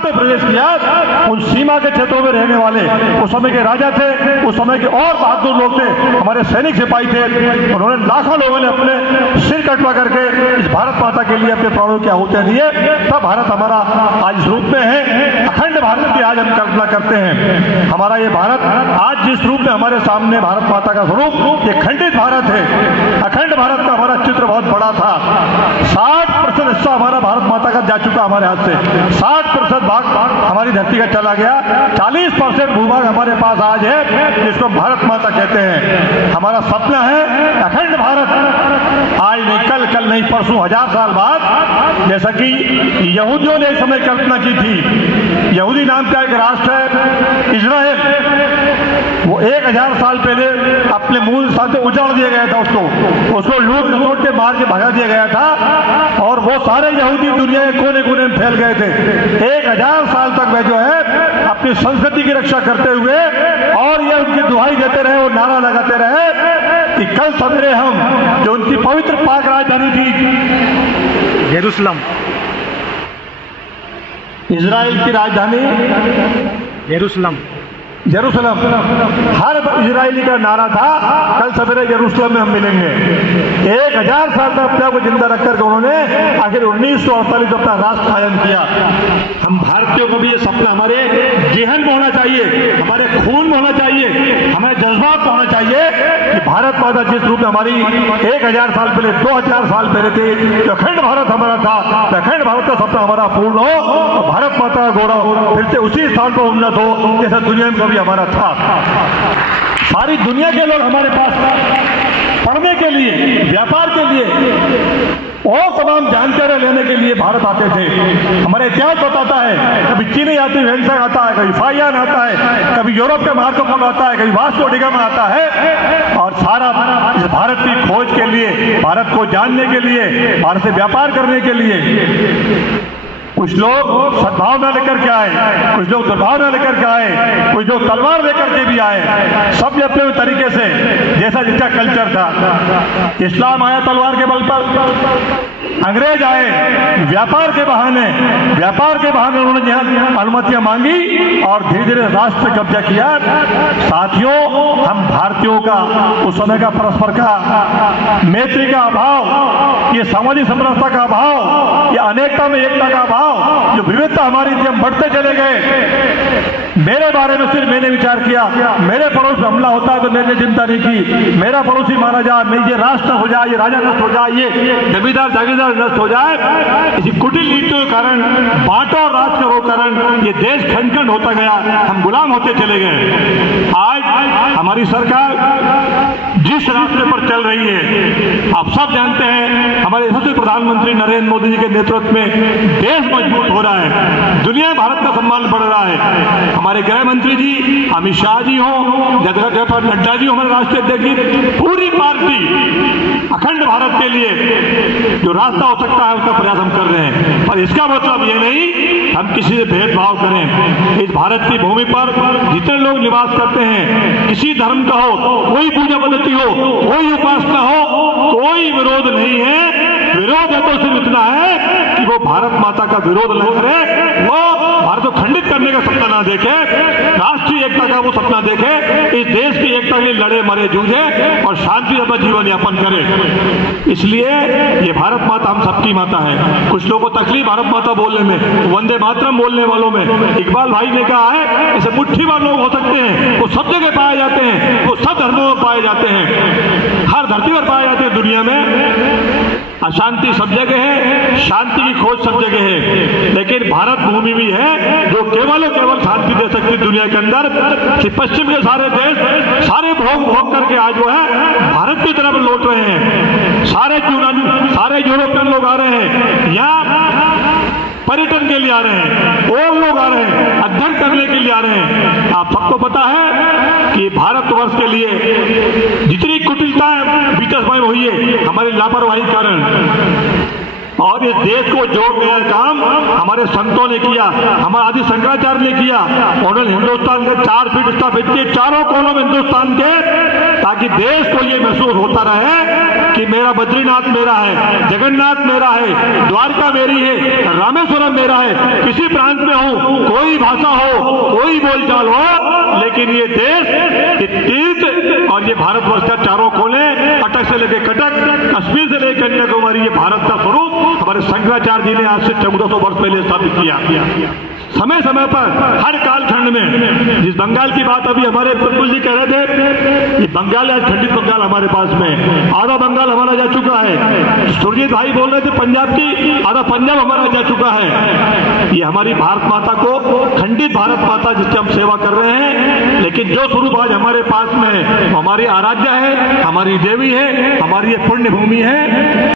मध्य प्रदेश किया, उन सीमा के क्षेत्रों में रहने वाले उस समय के राजा थे, उस समय के और बहादुर लोग थे, हमारे सैनिक सिपाही थे, उन्होंने लाखों लोगों ने अपने सिर कटवा करके इस भारत माता के लिए अपने प्राणों की आहुतियां दी है। तब भारत हमारा आज इस रूप में है, अखंड भारत की आज हम कल्पना करते हैं। हमारा ये भारत आज जिस रूप में हमारे सामने भारत माता का स्वरूप, ये खंडित भारत है। अखंड भारत का हमारा चित्र बहुत बड़ा था। 60% हिस्सा हमारा भारत माता का जा चुका हमारे हाथ से, 60% भाग हमारी धरती का चला गया, 40% भूभाग हमारे पास आज है जिसको भारत माता कहते हैं। हमारा सपना है अखंड भारत, आज नहीं कल, कल नहीं परसों, 1000 साल बाद, जैसा कि यहूदियों ने इस समय कल्पना की थी। यहूदी नाम का एक राष्ट्र है इजराइल, वो 1000 साल पहले अपने मूल स्थान से उजाड़ दिया गया था, उसको लूट लूट के मार के भगा दिया गया था और वो सारे यहूदी दुनिया के कोने कोने में फैल गए थे। 1000 साल तक वे जो है अपनी संस्कृति की रक्षा करते हुए और ये उनकी दुहाई देते रहे और नारा लगाते रहे कि कल सवेरे हम, जो उनकी पवित्र पाक राजधानी थी यरूशलेम, इजराइल की राजधानी यरूशलेम, हर इजरायली का नारा था कल सवेरे यरूशलेम में हम मिलेंगे। 1000 साल तक अपने आप को जिंदा रख करके उन्होंने आखिर 1948 अपना राष्ट्र कायम किया। हम भारतीयों को भी ये सपना हमारे जेहन में होना चाहिए, हमारे खून में होना चाहिए, हमारे जज्बात में होना चाहिए कि भारत माता जिस रूप में हमारी 1000 साल पहले, 2000 साल पहले थे, जो अखंड भारत हमारा था, अखंड भारत का सपना हमारा पूर्ण हो और भारत माता का गौरव फिर से उसी स्थान पर उन्नत हो जैसा दुनिया में कभी हमारा था। सारी दुनिया के लोग हमारे पास पढ़ने के लिए, व्यापार के लिए और तमाम जानकारी लेने के लिए भारत आते थे। हमारा इतिहास बताता है, कभी चीनी यात्री वेंसक आता है, कभी फाहियान आता है, कभी यूरोप के मार्को पोलो आता है, कभी वास्को डी गामा आता है और सारा इस भारत की खोज के लिए, भारत को जानने के लिए, भारत से व्यापार करने के लिए कुछ लोग सद्भावना लेकर के आए, कुछ लोग दुर्भावना लेकर के आए, कुछ लोग तलवार लेकर के भी आए, सब अपने तरीके से जैसा जिसका कल्चर था। इस्लाम आया तलवार के बल पर, अंग्रेज आए व्यापार के बहाने उन्होंने जहां अनुमतियां मांगी और धीरे धीरे राष्ट्र पे कब्जा किया। साथियों, हम भारतीयों का उस समय का परस्पर का मैत्री का अभाव, ये सामाजिक समरसता का अभाव, ये अनेकता में एकता का अभाव, जो विविधता हमारी थी, हम बढ़ते चले गए। मेरे बारे में सिर्फ मैंने विचार किया, मेरे पड़ोस में हमला होता है तो मैंने चिंता नहीं की, मेरा पड़ोसी मारा जाए, ये राष्ट्र हो जाए, ये राजा नष्ट हो जाए, ये जमींदार जागीरदार नष्ट हो जाए। इसी कुटिल नीतियों के कारण, बांटो और राज करो कारण ये देश खंड खंड होता गया, हम गुलाम होते चले गए। आज हमारी सरकार जिस रास्ते पर चल रही है, आप सब जानते हैं, हमारे यशस्वी प्रधानमंत्री नरेंद्र मोदी जी के नेतृत्व में देश मजबूत हो रहा है, दुनिया में भारत का सम्मान बढ़ रहा है। हमारे गृह मंत्री जी अमित शाह जी हो, जगत नड्डा जी हो, हमारे राष्ट्रीय अध्यक्ष जी, पूरी पार्टी अखंड भारत के लिए जो रास्ता हो सकता है उसका प्रयास हम कर रहे हैं। और इसका मतलब ये नहीं हम किसी से भेदभाव करें। इस भारत की भूमि पर जितने लोग निवास करते हैं, किसी धर्म का हो, कोई पूजा पद्धति हो, कोई उपासना हो, कोई विरोध नहीं है। विरोध है तो सिर्फ इतना है कि वो भारत माता का विरोध न करे, वो भारत को खंडित करने का सपना ना देखे, राष्ट्रीय एकता का वो सपना देखे, इस देश की एकता के लिए लड़े मरे जूझे और शांति से अपना जीवन यापन करे। इसलिए ये भारत माता हम सबकी माता है। कुछ लोगों को तकलीफ भारत माता बोलने में, वंदे मातरम बोलने वालों में। इकबाल भाई ने कहा है ऐसे मुट्ठी भर लोग हो सकते हैं, वो सब जगह पाए जाते हैं, वो सब धर्मों में पाए जाते हैं, हर धरती पर पाए जाते हैं दुनिया में। अशांति सब जगह है, शांति की खोज सब जगह है, लेकिन भारत भूमि भी है जो केवल और केवल शांति दे सकती दुनिया के अंदर। कि पश्चिम के सारे देश सारे भोग करके आज वो है भारत की तरफ लौट रहे हैं। सारे यूरोपियन लोग आ रहे हैं, यहाँ पर्यटन के लिए आ रहे हैं, और लोग आ रहे हैं अध्ययन करने के लिए आ रहे हैं। आप सबको पता है कि भारतवर्ष के लिए जितनी कुटिलताएं बीते समय हुई है हमारी लापरवाही के कारण, और इस देश को जोड़ने का काम हमारे संतों ने किया, हमारे आदि शंकराचार्य ने किया। उन्होंने हिंदुस्तान के 4 फीट स्थापित किए चारों कोनों में हिंदुस्तान के, ताकि देश को ये महसूस होता रहे कि मेरा बद्रीनाथ मेरा है, जगन्नाथ मेरा है, द्वारका मेरी है, रामेश्वरम मेरा है। किसी प्रांत में हूं भाषा हो, कोई बोलचाल हो, लेकिन ये देश, ये तीर्थ और ये भारतवर्ष का चारों कोने, कटक से लेकर कटक, कश्मीर से लेकर कन्याकुमारी, ये भारत का स्वरूप हमारे शंकराचार्य जी ने आज से 1400 वर्ष पहले स्थापित किया। समय समय पर हर कालखंड में, जिस बंगाल की बात अभी हमारे प्रफुल्ल जी कह रहे थे, ये बंगाल आज खंडित बंगाल हमारे पास में, आधा बंगाल हमारा जा चुका है। सुरजीत भाई बोल रहे थे पंजाब की, आधा पंजाब हमारा जा चुका है। ये हमारी भारत माता को, खंडित भारत माता जिसकी हम सेवा कर रहे हैं, लेकिन जो स्वरूप आज हमारे पास में है, हमारी आराध्या है, हमारी देवी है, हमारी ये पुण्य भूमि है।